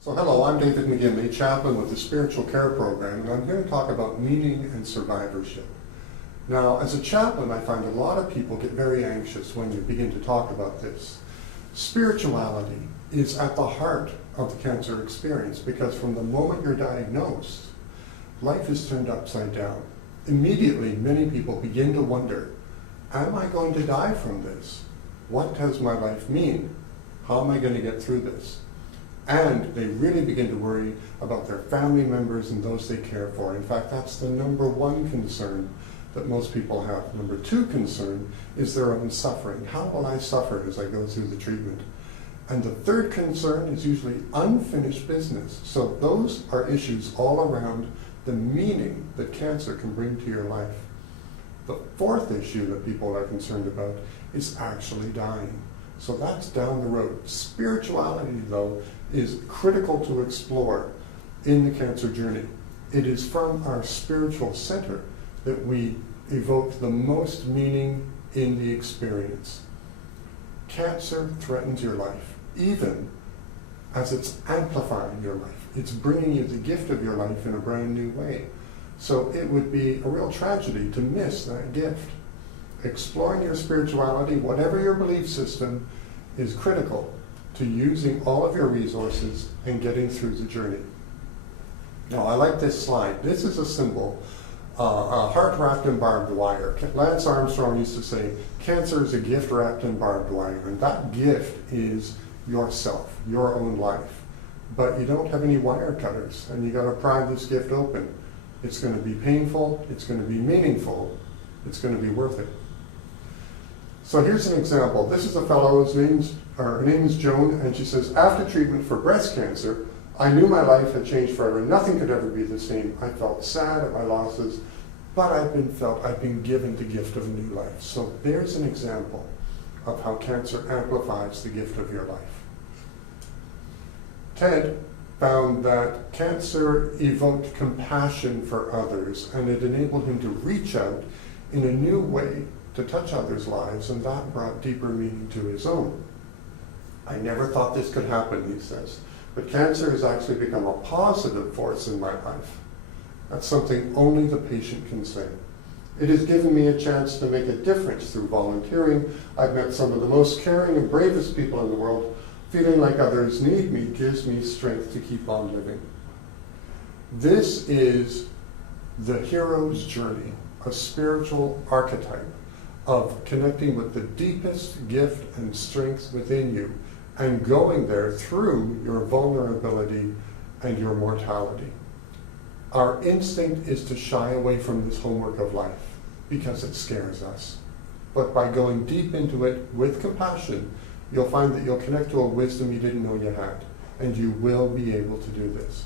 So hello, I'm David McGinley, chaplain with the Spiritual Care Program, and I'm here to talk about meaning and survivorship. Now, as a chaplain, I find a lot of people get very anxious when you begin to talk about this. Spirituality is at the heart of the cancer experience because from the moment you're diagnosed, life is turned upside down. Immediately, many people begin to wonder, am I going to die from this? What does my life mean? How am I going to get through this? And they really begin to worry about their family members and those they care for. In fact, that's the number one concern that most people have. Number two concern is their own suffering. How will I suffer as I go through the treatment? And the third concern is usually unfinished business. So those are issues all around the meaning that cancer can bring to your life. The fourth issue that people are concerned about is actually dying. So that's down the road. Spirituality, though, is critical to explore in the cancer journey. It is from our spiritual center that we evoke the most meaning in the experience. Cancer threatens your life, even as it's amplifying your life. It's bringing you the gift of your life in a brand new way. So it would be a real tragedy to miss that gift. Exploring your spirituality, whatever your belief system, is critical to using all of your resources and getting through the journey. Now, I like this slide. This is a symbol, a heart wrapped in barbed wire. Lance Armstrong used to say, cancer is a gift wrapped in barbed wire, and that gift is yourself, your own life. But you don't have any wire cutters, and you got to pry this gift open. It's going to be painful, it's going to be meaningful, it's going to be worth it. So here's an example. This is a fellow her name is Joan, and she says, after treatment for breast cancer, I knew my life had changed forever. Nothing could ever be the same. I felt sad at my losses, but I've been given the gift of a new life. So there's an example of how cancer amplifies the gift of your life. Ted found that cancer evoked compassion for others, and it enabled him to reach out in a new way to touch others' lives, and that brought deeper meaning to his own. I never thought this could happen, he says, but cancer has actually become a positive force in my life. That's something only the patient can say. It has given me a chance to make a difference through volunteering. I've met some of the most caring and bravest people in the world. Feeling like others need me gives me strength to keep on living. This is the hero's journey, a spiritual archetype of connecting with the deepest gift and strength within you and going there through your vulnerability and your mortality. Our instinct is to shy away from this homework of life because it scares us. But by going deep into it with compassion, you'll find that you'll connect to a wisdom you didn't know you had, and you will be able to do this.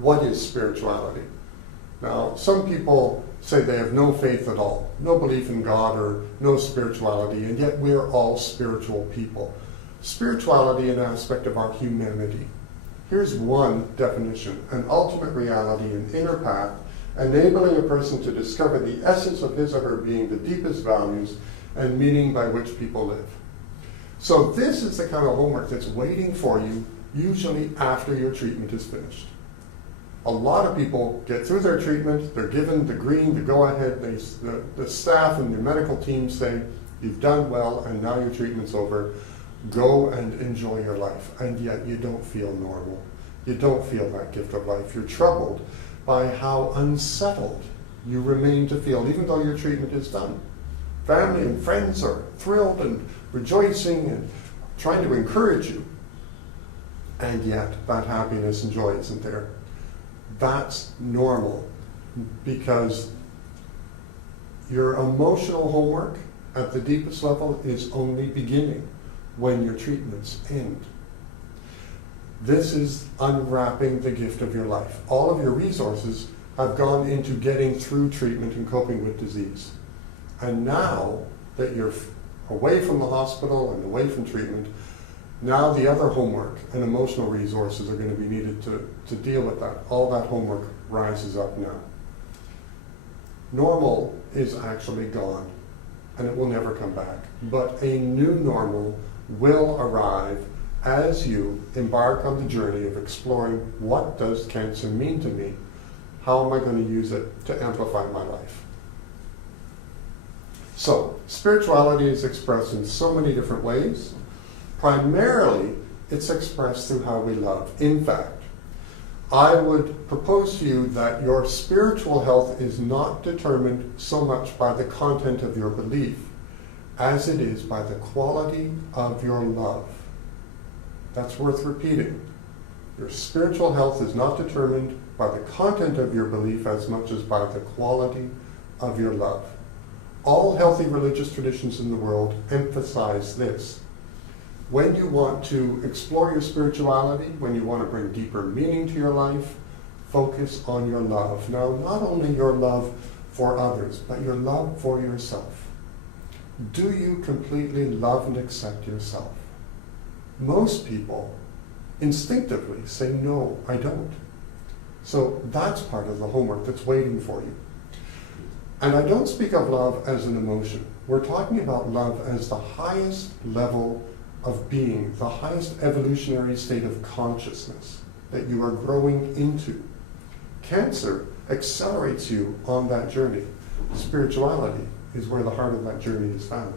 What is spirituality? Now, some people say they have no faith at all, no belief in God or no spirituality, and yet we're all spiritual people. Spirituality is an aspect of our humanity. Here's one definition: an ultimate reality, an inner path, enabling a person to discover the essence of his or her being, the deepest values and meaning by which people live. So this is the kind of homework that's waiting for you, usually after your treatment is finished. A lot of people get through their treatment, they're given the green, the go-ahead, the staff and the medical team say, you've done well and now your treatment's over, go and enjoy your life. And yet you don't feel normal. You don't feel that gift of life. You're troubled by how unsettled you remain to feel, even though your treatment is done. Family and friends are thrilled and rejoicing and trying to encourage you. And yet that happiness and joy isn't there. That's normal because your emotional homework at the deepest level is only beginning when your treatments end. This is unwrapping the gift of your life. All of your resources have gone into getting through treatment and coping with disease. And now that you're away from the hospital and away from treatment, now the other homework and emotional resources are going to be needed to deal with that. All that homework rises up now. Normal is actually gone, and it will never come back. But a new normal will arrive as you embark on the journey of exploring what does cancer mean to me, how am I going to use it to amplify my life? So, spirituality is expressed in so many different ways. Primarily, it's expressed through how we love. In fact, I would propose to you that your spiritual health is not determined so much by the content of your belief as it is by the quality of your love. That's worth repeating. Your spiritual health is not determined by the content of your belief as much as by the quality of your love. All healthy religious traditions in the world emphasize this. When you want to explore your spirituality, when you want to bring deeper meaning to your life, focus on your love. Now, not only your love for others, but your love for yourself. Do you completely love and accept yourself? Most people instinctively say, no, I don't. So that's part of the homework that's waiting for you. And I don't speak of love as an emotion. We're talking about love as the highest level of being, the highest evolutionary state of consciousness that you are growing into. Cancer accelerates you on that journey. Spirituality is where the heart of that journey is found.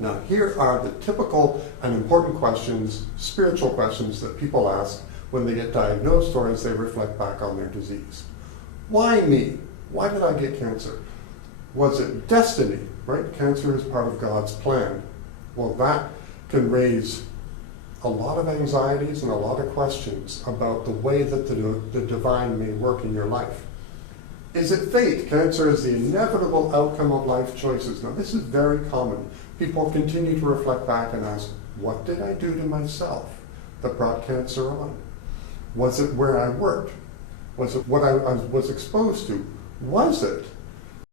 Now, here are the typical and important questions, spiritual questions that people ask when they get diagnosed or as they reflect back on their disease. Why me? Why did I get cancer? Was it destiny, right? Cancer is part of God's plan. Well, that can raise a lot of anxieties and a lot of questions about the way that the divine may work in your life. Is it fate? Cancer is the inevitable outcome of life choices. Now, this is very common. People continue to reflect back and ask, what did I do to myself that brought cancer on? Was it where I worked? Was it what I was exposed to? Was it